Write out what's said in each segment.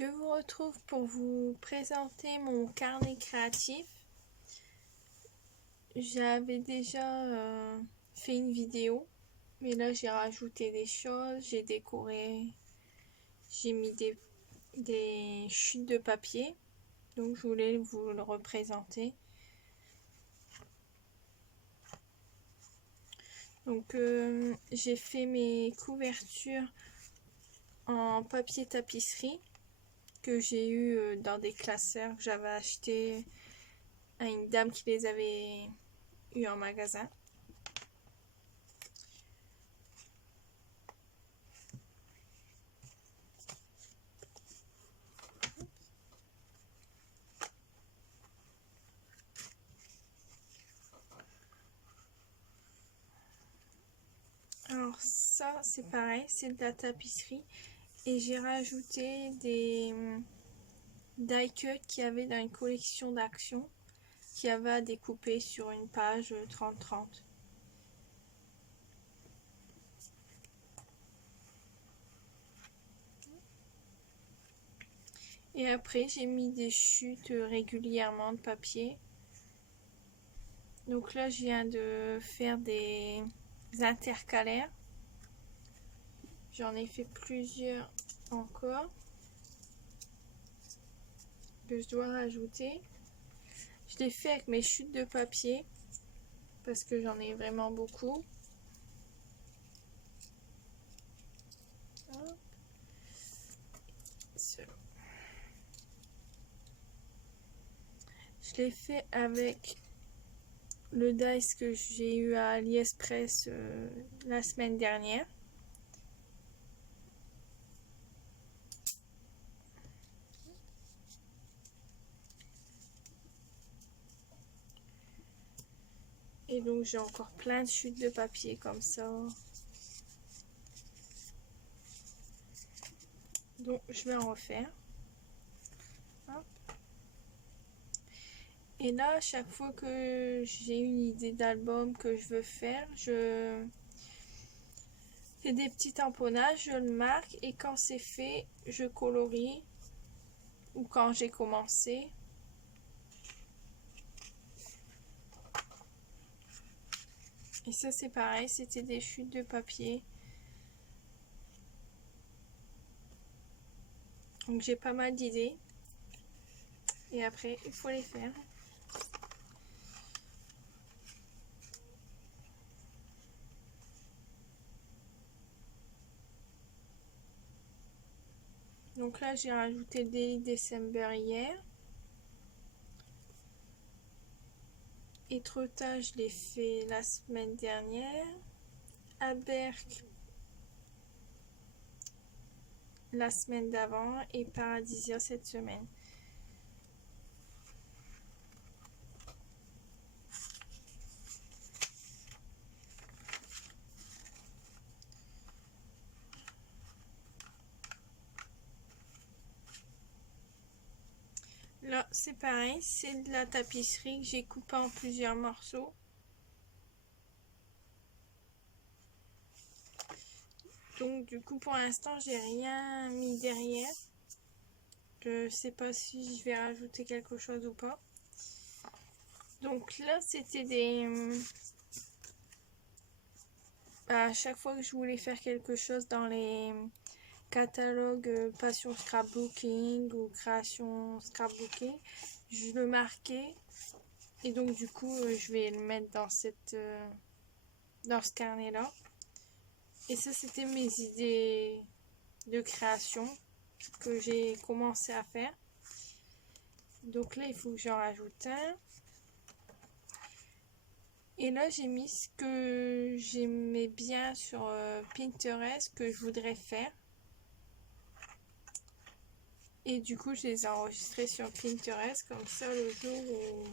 Je vous retrouve pour vous présenter mon carnet créatif. J'avais déjà fait une vidéo, mais là j'ai rajouté des choses, j'ai décoré, j'ai mis des chutes de papier, donc je voulais vous le représenter. Donc j'ai fait mes couvertures en papier tapisserie que j'ai eu dans des classeurs que j'avais acheté à une dame qui les avait eu en magasin. Alors ça c'est pareil, c'est de la tapisserie et j'ai rajouté des die cut qu'il y avait dans une collection d'actions qu'il y avait à découper sur une page 30-30. Et après j'ai mis des chutes régulièrement de papier. Donc là je viens de faire des intercalaires. J'en ai fait plusieurs encore que je dois rajouter. Je l'ai fait avec mes chutes de papier parce que j'en ai vraiment beaucoup. Hop. Je l'ai fait avec le dice que j'ai eu à AliExpress la semaine dernière. Et donc j'ai encore plein de chutes de papier comme ça. Donc je vais en refaire. Hop. Et là, à chaque fois que j'ai une idée d'album que je veux faire, je fais des petits tamponnages, je le marque et quand c'est fait, je colorie ou quand j'ai commencé. Et ça c'est pareil, c'était des chutes de papier. Donc j'ai pas mal d'idées. Et après, il faut les faire. Donc là, j'ai rajouté Daily December hier. Etretat, je l'ai fait la semaine dernière. Aberc, la semaine d'avant. Et Paradisia cette semaine. Là, c'est pareil, c'est de la tapisserie que j'ai coupée en plusieurs morceaux. Donc du coup, pour l'instant, j'ai rien mis derrière. Je sais pas si je vais rajouter quelque chose ou pas. Donc là, c'était des... à chaque fois que je voulais faire quelque chose dans les catalogues Passion Scrapbooking ou Création Scrapbooking, je le marquais. Et donc du coup, je vais le mettre dans dans ce carnet-là. Et ça, c'était mes idées de création que j'ai commencé à faire. Donc là, il faut que j'en rajoute un. Et là, j'ai mis ce que j'aimais bien sur Pinterest que je voudrais faire. Et du coup, je les ai enregistrés sur Pinterest. Comme ça, le jour où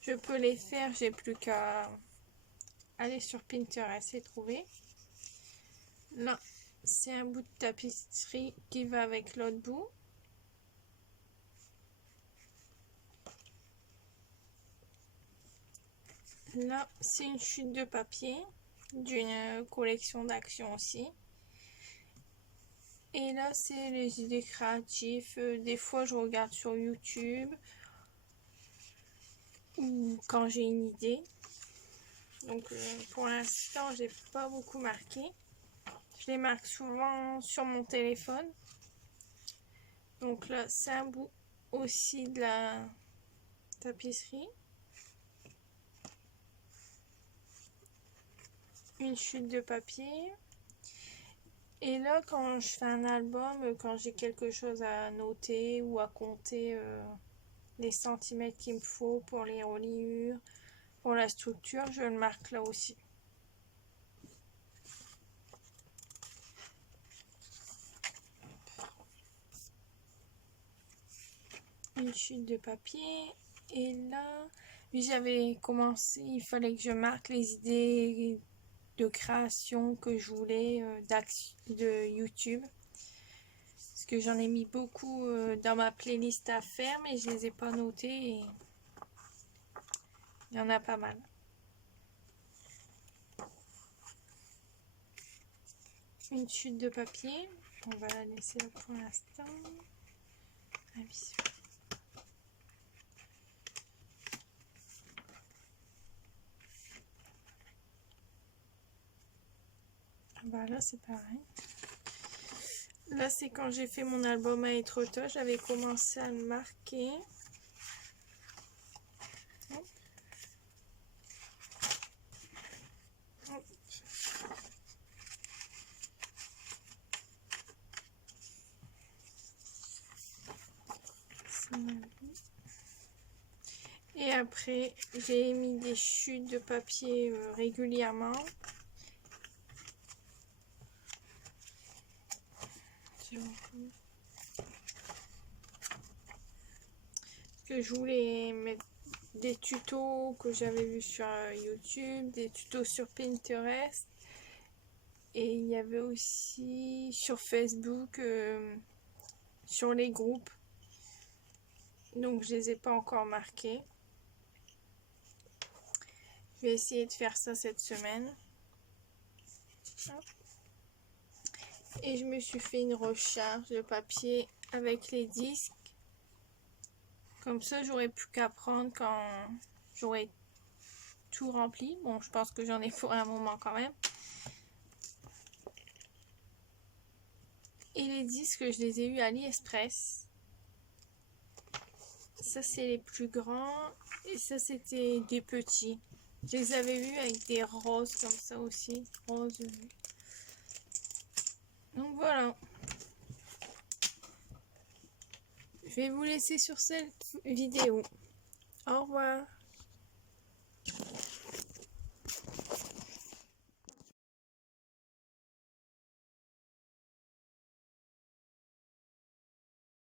je peux les faire, j'ai plus qu'à aller sur Pinterest et trouver. Là, c'est un bout de tapisserie qui va avec l'autre bout. Là, c'est une chute de papier d'une collection d'actions aussi. Et là, c'est les idées créatives. Des fois, je regarde sur YouTube ou quand j'ai une idée. Donc, pour l'instant, j'ai pas beaucoup marqué. Je les marque souvent sur mon téléphone. Donc là, c'est un bout aussi de la tapisserie. Une chute de papier. Et là, quand je fais un album, quand j'ai quelque chose à noter ou à compter les centimètres qu'il me faut pour les reliures, pour la structure, je le marque là aussi. Une chute de papier. Et là, j'avais commencé, il fallait que je marque les idées de création que je voulais de YouTube. Parce que j'en ai mis beaucoup dans ma playlist à faire, mais je les ai pas notés et il y en a pas mal. Une chute de papier, on va la laisser là pour l'instant. Ah oui. Bah là c'est pareil. Là c'est quand j'ai fait mon album à Etretat, j'avais commencé à le marquer. Et après j'ai mis des chutes de papier régulièrement. Que je voulais mettre des tutos que j'avais vus sur YouTube, des tutos sur Pinterest, et il y avait aussi sur Facebook, sur les groupes. Donc je les ai pas encore marqués. Je vais essayer de faire ça cette semaine. Et je me suis fait une recharge de papier avec les disques. Comme ça, j'aurais plus qu'à prendre quand j'aurai tout rempli. Bon, je pense que j'en ai pour un moment quand même. Et les disques, je les ai eus à AliExpress. Ça, c'est les plus grands. Et ça, c'était des petits. Je les avais vus avec des roses comme ça aussi. Roses. Donc voilà. Je vais vous laisser sur cette vidéo. Au revoir.